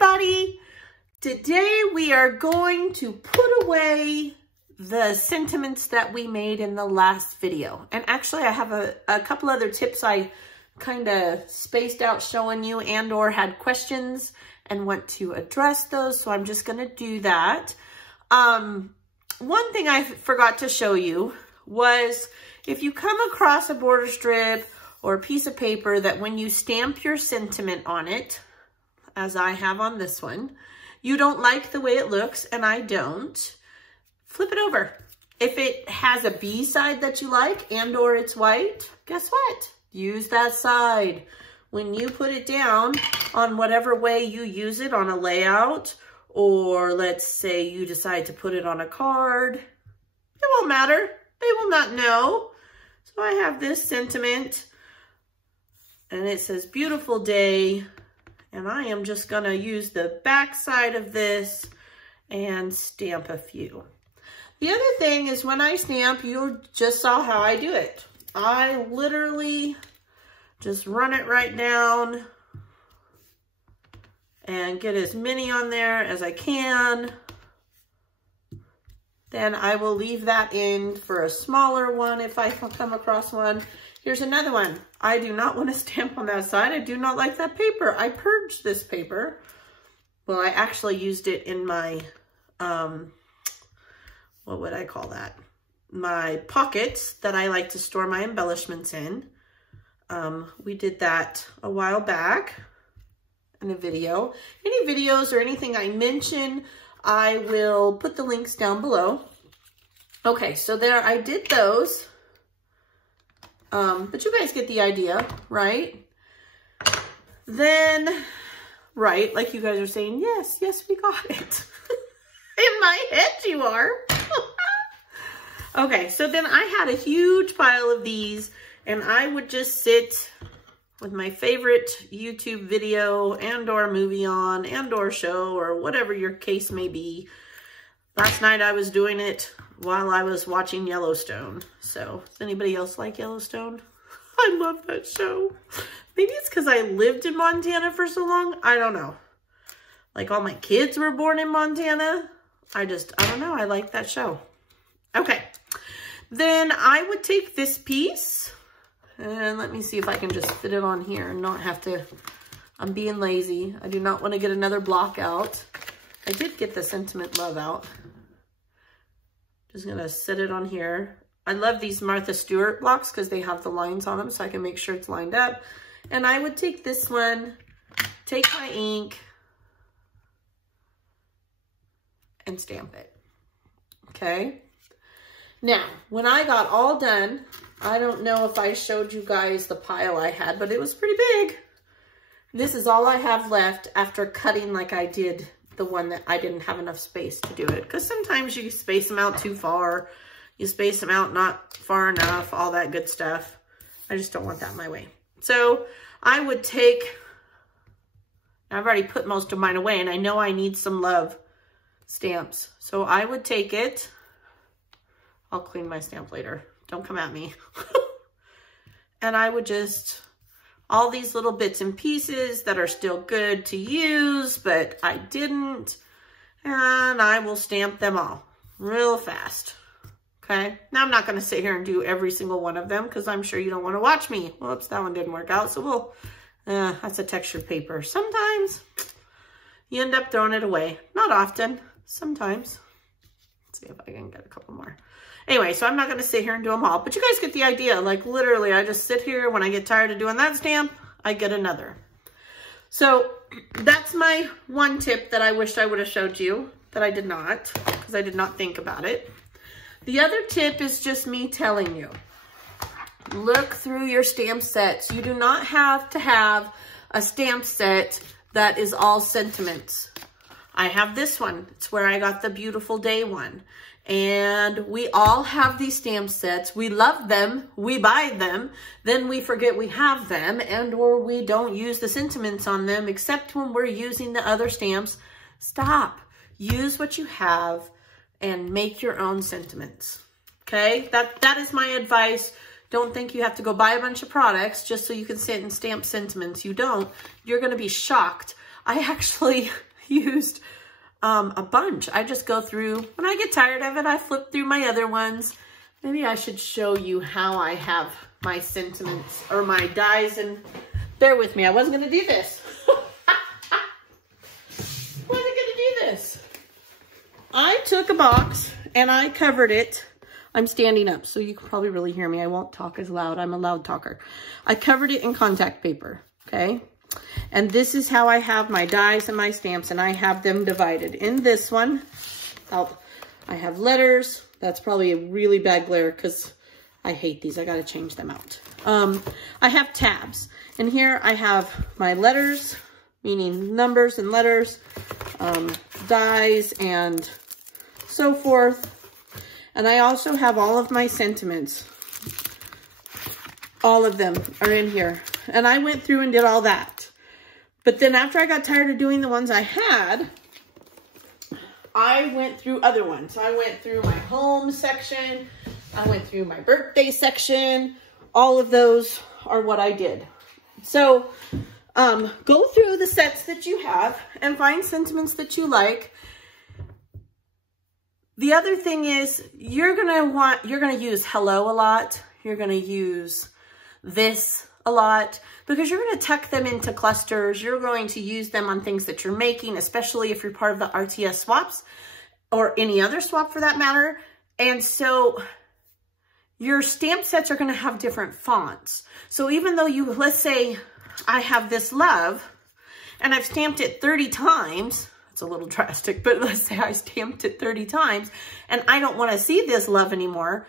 everybody. Today we are going to put away the sentiments that we made in the last video. And actually I have a couple other tips I kind of spaced out showing you and or had questions and want to address those. So I'm just going to do that. One thing I forgot to show you was if you come across a border strip or a piece of paper that when you stamp your sentiment on it, as I have on this one, you don't like the way it looks, and I don't, flip it over. If it has a B side that you like and or it's white, guess what? Use that side. When you put it down on whatever way you use it on a layout, or let's say you decide to put it on a card, it won't matter. They will not know. So I have this sentiment and it says beautiful day. And I am just gonna use the back side of this and stamp a few. The other thing is when I stamp, you just saw how I do it. I literally just run it right down and get as many on there as I can. Then I will leave that in for a smaller one if I come across one. Here's another one. I do not want to stamp on that side. I do not like that paper. I purged this paper. Well, I actually used it in my, what would I call that? My pockets that I like to store my embellishments in. We did that a while back in a video. Any videos or anything I mention, I will put the links down below. Okay, so there I did those. But you guys get the idea, right? Then, right, like you guys are saying, yes, we got it. In my head you are. Okay, so then I had a huge pile of these and I would just sit with my favorite YouTube video and or movie on and or show or whatever your case may be. Last night I was doing it while I was watching Yellowstone. So, does anybody else like Yellowstone? I love that show. Maybe it's because I lived in Montana for so long. I don't know. Like all my kids were born in Montana. I don't know. I like that show. Okay. Then I would take this piece and let me see if I can just fit it on here and not have to, I'm being lazy. I do not want to get another block out. I did get the sentiment love out. Just gonna set it on here. I love these Martha Stewart blocks because they have the lines on them so I can make sure it's lined up. And I would take this one, take my ink, and stamp it. Okay? Now, when I got all done, I don't know if I showed you guys the pile I had, but it was pretty big. This is all I have left after cutting like I did the one that I didn't have enough space to do it. Because sometimes you space them out too far. You space them out not far enough, all that good stuff. I just don't want that in my way. So I would take, I've already put most of mine away and I know I need some love stamps. So I would take it. I'll clean my stamp later. Don't come at me. And I would just, all these little bits and pieces that are still good to use, but I didn't. And I will stamp them all real fast. Okay. Now I'm not going to sit here and do every single one of them because I'm sure you don't want to watch me. Whoops, that one didn't work out. So we'll, that's a textured paper. Sometimes you end up throwing it away. Not often. Sometimes. Let's see if I can get a couple more. Anyway, so I'm not going to sit here and do them all, but you guys get the idea. Like literally, I just sit here. When I get tired of doing that stamp, I get another. So that's my one tip that I wished I would have showed you that I did not because I did not think about it. The other tip is just me telling you, look through your stamp sets. You do not have to have a stamp set that is all sentiments. I have this one. It's where I got the beautiful day one. And we all have these stamp sets. We love them. We buy them. Then we forget we have them and or we don't use the sentiments on them except when we're using the other stamps. Stop. Use what you have and make your own sentiments. Okay? That is my advice. Don't think you have to go buy a bunch of products just so you can sit and stamp sentiments. You don't. You're going to be shocked. I actually used a bunch. I just go through, when I get tired of it, I flip through my other ones. Maybe I should show you how I have my sentiments or my dies, and bear with me. I wasn't going to do this. Wasn't going to do this. I took a box and I covered it. I'm standing up, so you can probably really hear me. I won't talk as loud. I'm a loud talker. I covered it in contact paper, okay? And this is how I have my dies and my stamps, and I have them divided. In this one, I have letters. That's probably a really bad glare because I hate these. I got to change them out. I have tabs. And here I have my letters, meaning numbers and letters, dies, and so forth. And I also have all of my sentiments. All of them are in here. And I went through and did all that. But then after I got tired of doing the ones I had, I went through other ones. I went through my home section. I went through my birthday section. All of those are what I did. So go through the sets that you have and find sentiments that you like. The other thing is you're going to use hello a lot. You're going to use this a lot because you're going to tuck them into clusters. You're going to use them on things that you're making, especially if you're part of the RTS swaps or any other swap for that matter. And so your stamp sets are going to have different fonts. So even though let's say I have this love and I've stamped it 30 times, it's a little drastic, but let's say I stamped it 30 times and I don't want to see this love anymore.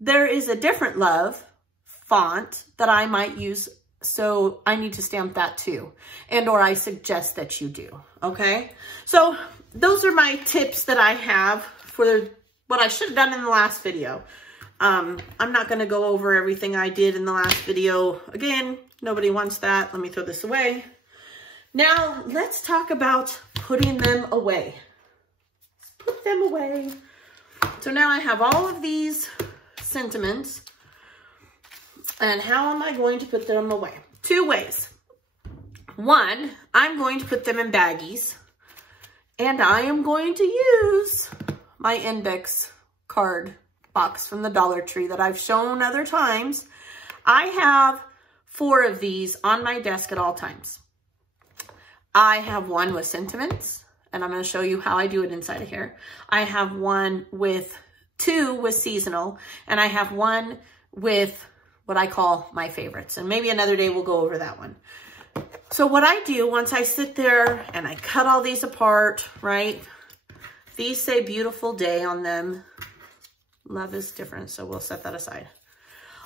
There is a different love font that I might use. So I need to stamp that too. And or I suggest that you do. Okay. So those are my tips that I have for what I should have done in the last video. I'm not going to go over everything I did in the last video. Again, nobody wants that. Let me throw this away. Now let's talk about putting them away. Let's put them away. So now I have all of these sentiments. And how am I going to put them away? Two ways. One, I'm going to put them in baggies. And I am going to use my index card box from the Dollar Tree that I've shown other times. I have 4 of these on my desk at all times. I have one with sentiments, and I'm going to show you how I do it inside of here. I have one with 2 with seasonal, and I have one with what I call my favorites. And maybe another day we'll go over that one. So what I do once I sit there and I cut all these apart, right? These say beautiful day on them. Love is different, so we'll set that aside.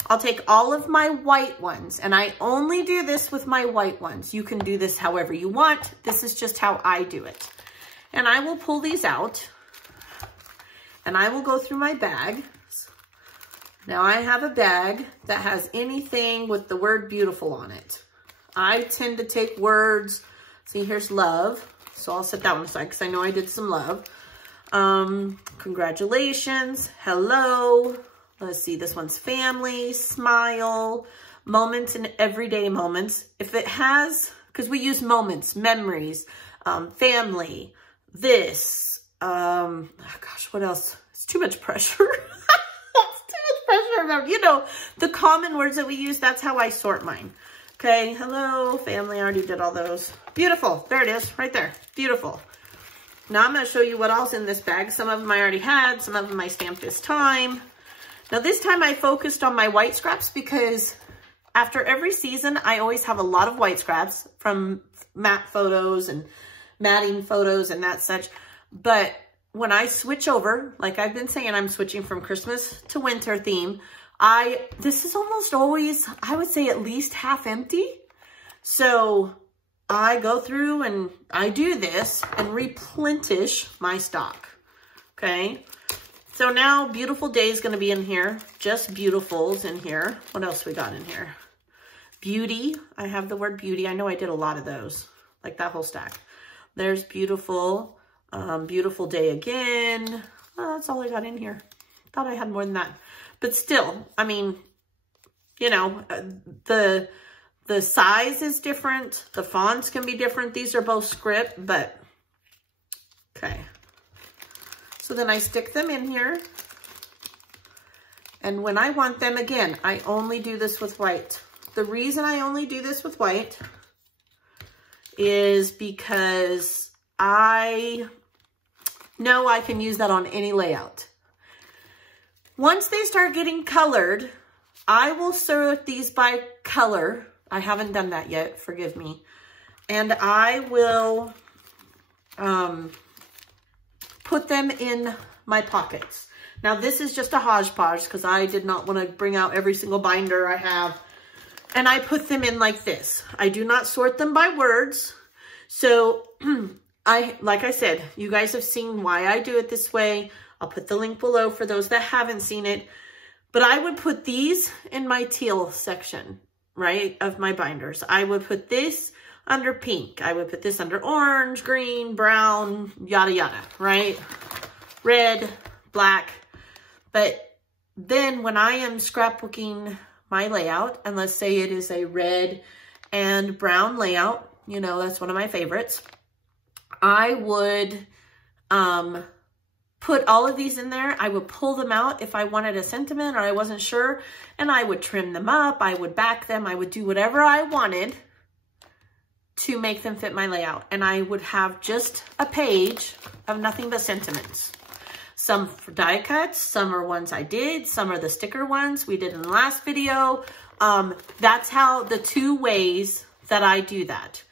I'll take all of my white ones, and I only do this with my white ones. You can do this however you want. This is just how I do it. And I will pull these out, and I will go through my bag. Now I have a bag that has anything with the word beautiful on it. I tend to take words. See, here's love. So I'll set that one aside because I know I did some love. Congratulations, hello. Let's see, this one's family, smile, moments and everyday moments. If it has, because we use moments, memories, family, this, gosh, what else? It's too much pressure. It's too much pressure. Remember, you know, the common words that we use, that's how I sort mine. Okay, hello, family, I already did all those. Beautiful, there it is, right there, beautiful. Now I'm going to show you what else in this bag. Some of them I already had, some of them I stamped this time. Now this time I focused on my white scraps because after every season, I always have a lot of white scraps from matte photos and matting photos and that such. But when I switch over, like I've been saying, I'm switching from Christmas to winter theme. This is almost always, I would say at least half empty. So I go through and I do this and replenish my stock. Okay. So now Beautiful Day is going to be in here. Just Beautiful's in here. What else we got in here? Beauty. I have the word beauty. I know I did a lot of those, like that whole stack. There's Beautiful. Beautiful Day again. Oh, that's all I got in here. Thought I had more than that. But still, I mean, you know, the size is different. The fonts can be different. These are both script, but Okay. So then I stick them in here. And when I want them, again, I only do this with white. The reason I only do this with white is because I know I can use that on any layout. Once they start getting colored, I will sort these by color. I haven't done that yet, forgive me. And I will put them in my pockets. Now this is just a hodgepodge because I did not want to bring out every single binder I have. And I put them in like this. I do not sort them by words. So like I said, you guys have seen why I do it this way. I'll put the link below for those that haven't seen it. But I would put these in my teal section, right, of my binders. I would put this under pink. I would put this under orange, green, brown, yada, yada, right? Red, black. But then when I am scrapbooking my layout, and let's say it is a red and brown layout, you know, that's one of my favorites, I would put all of these in there. I would pull them out if I wanted a sentiment or I wasn't sure, and I would trim them up. I would back them. I would do whatever I wanted to make them fit my layout. And I would have just a page of nothing but sentiments. Some for die cuts, some are ones I did, some are the sticker ones we did in the last video. That's how the two ways that I do that.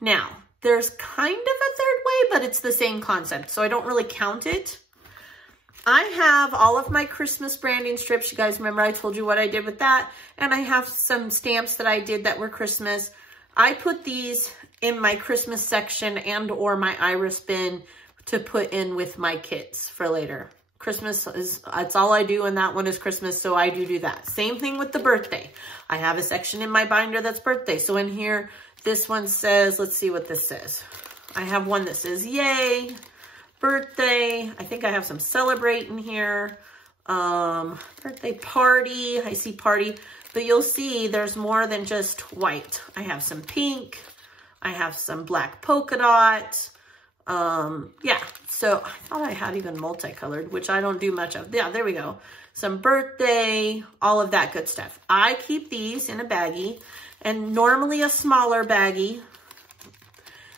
Now, there's kind of a third way, but it's the same concept, so I don't really count it. I have all of my Christmas branding strips. You guys remember I told you what I did with that. And I have some stamps that I did that were Christmas. I put these in my Christmas section and or my iris bin to put in with my kits for later. Christmas is, that's all I do, and that one is Christmas, so I do that. Same thing with the birthday. I have a section in my binder that's birthday. So in here, this one says, let's see what this says. I have one that says, yay, birthday. I think I have some celebrate in here. Birthday party, I see party. But you'll see there's more than just white. I have some pink. I have some black polka dots. Yeah, so I thought I had even multicolored, which I don't do much of. Yeah, there we go. Some birthday, all of that good stuff. I keep these in a baggie, and normally a smaller baggie.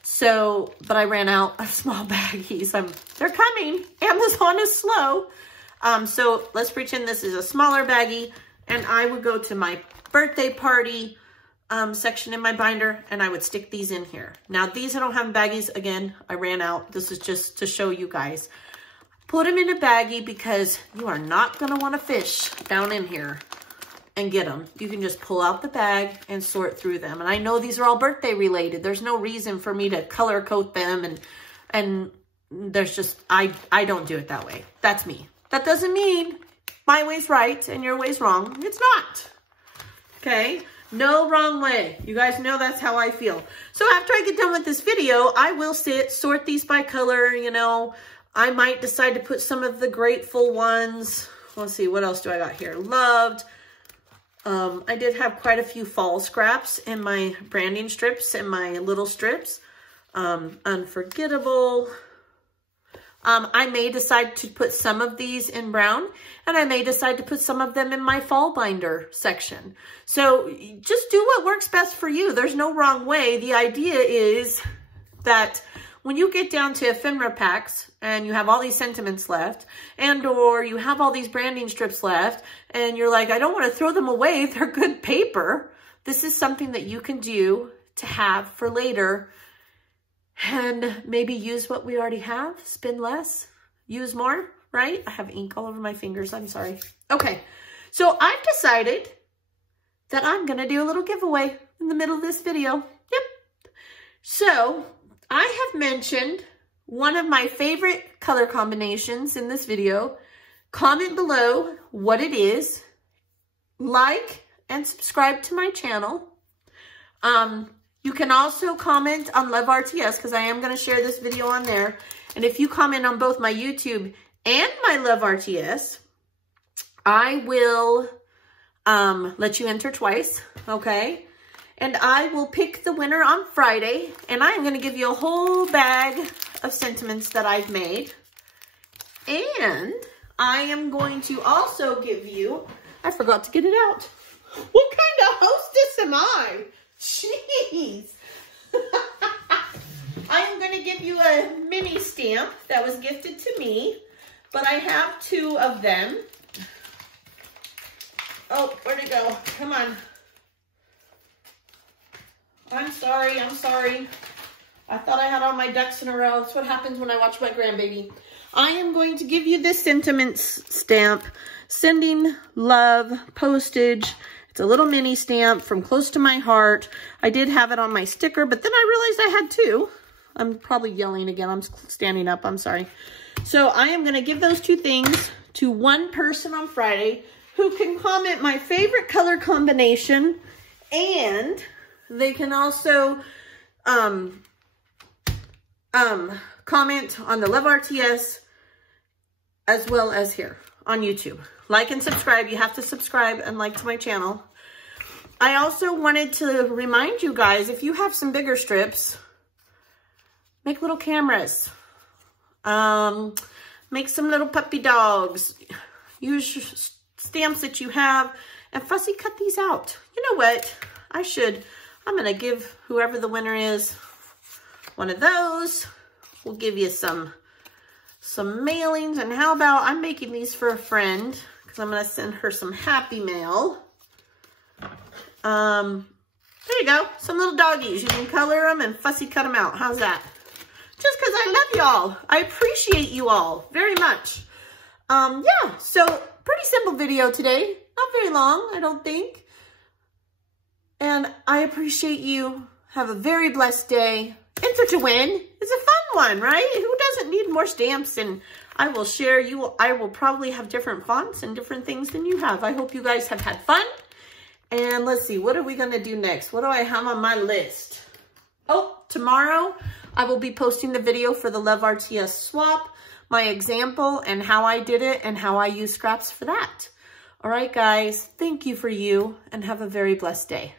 So, but I ran out of small baggies. They're coming. Amazon is slow. So let's pretend this is a smaller baggie, and I would go to my birthday party section in my binder, and I would stick these in here. Now these I don't have in baggies. Again, I ran out. This is just to show you guys. Put them in a baggie because you are not going to want to fish down in here and get them. You can just pull out the bag and sort through them. And I know these are all birthday related. There's no reason for me to color code them, and there's just, I don't do it that way. That's me. That doesn't mean my way's right and your way's wrong. It's not. Okay? No wrong way. You guys know that's how I feel. So after I get done with this video, I will sort these by color, you know. I might decide to put some of the grateful ones. Let's see, what else do I got here? Loved. I did have quite a few fall scraps in my branding strips and my little strips. Unforgettable. I may decide to put some of these in brown, and I may decide to put some of them in my fall binder section. So just do what works best for you. There's no wrong way. The idea is that when you get down to ephemera packs and you have all these sentiments left, and or you have all these branding strips left, and you're like, I don't want to throw them away. They're good paper. This is something that you can do to have for later, and maybe use what we already have, spend less, use more, right? I have ink all over my fingers. I'm sorry. Okay, so I've decided that I'm going to do a little giveaway in the middle of this video. Yep. So I have mentioned one of my favorite color combinations in this video. Comment below what it is. Like and subscribe to my channel. You can also comment on Love RTS because I am going to share this video on there. And if you comment on both my YouTube and my Love RTS, I will let you enter twice, okay? And I will pick the winner on Friday, and I'm going to give you a whole bag of sentiments that I've made. And I am going to also give you, I forgot to get it out. What kind of hostess am I? Jeez. I am going to give you a mini stamp that was gifted to me, but I have 2 of them. Oh, where'd it go? Come on. I'm sorry. I thought I had all my ducks in a row. That's what happens when I watch my grandbaby. I am going to give you this sentiments stamp, sending love, postage. It's a little mini stamp from close to my heart. I did have it on my sticker, but then I realized I had 2. I'm probably yelling again. I'm standing up. I'm sorry. So I am going to give those 2 things to 1 person on Friday who can comment my favorite color combination, and they can also comment on the Love RTS as well as here on YouTube. Like and subscribe. You have to subscribe and like to my channel. I also wanted to remind you guys, if you have some bigger strips, make little cameras. Make some little puppy dogs. Use stamps that you have and fussy cut these out. You know what? I'm going to give whoever the winner is one of those. We'll give you some mailings. And how about I'm making these for a friend because I'm going to send her some happy mail. There you go. Some little doggies. You can color them and fussy cut them out. How's that? Just because I love y'all. I appreciate you all very much. Yeah, so pretty simple video today. Not very long, I don't think. And I appreciate you. Have a very blessed day. Enter to win. It's a fun one, right? Who doesn't need more stamps? And I will share I will probably have different fonts and different things than you have. I hope you guys have had fun. And let's see, what are we going to do next? What do I have on my list? Oh, tomorrow I will be posting the video for the Love RTS swap, my example and how I did it and how I use scraps for that. All right, guys, thank you for you and have a very blessed day.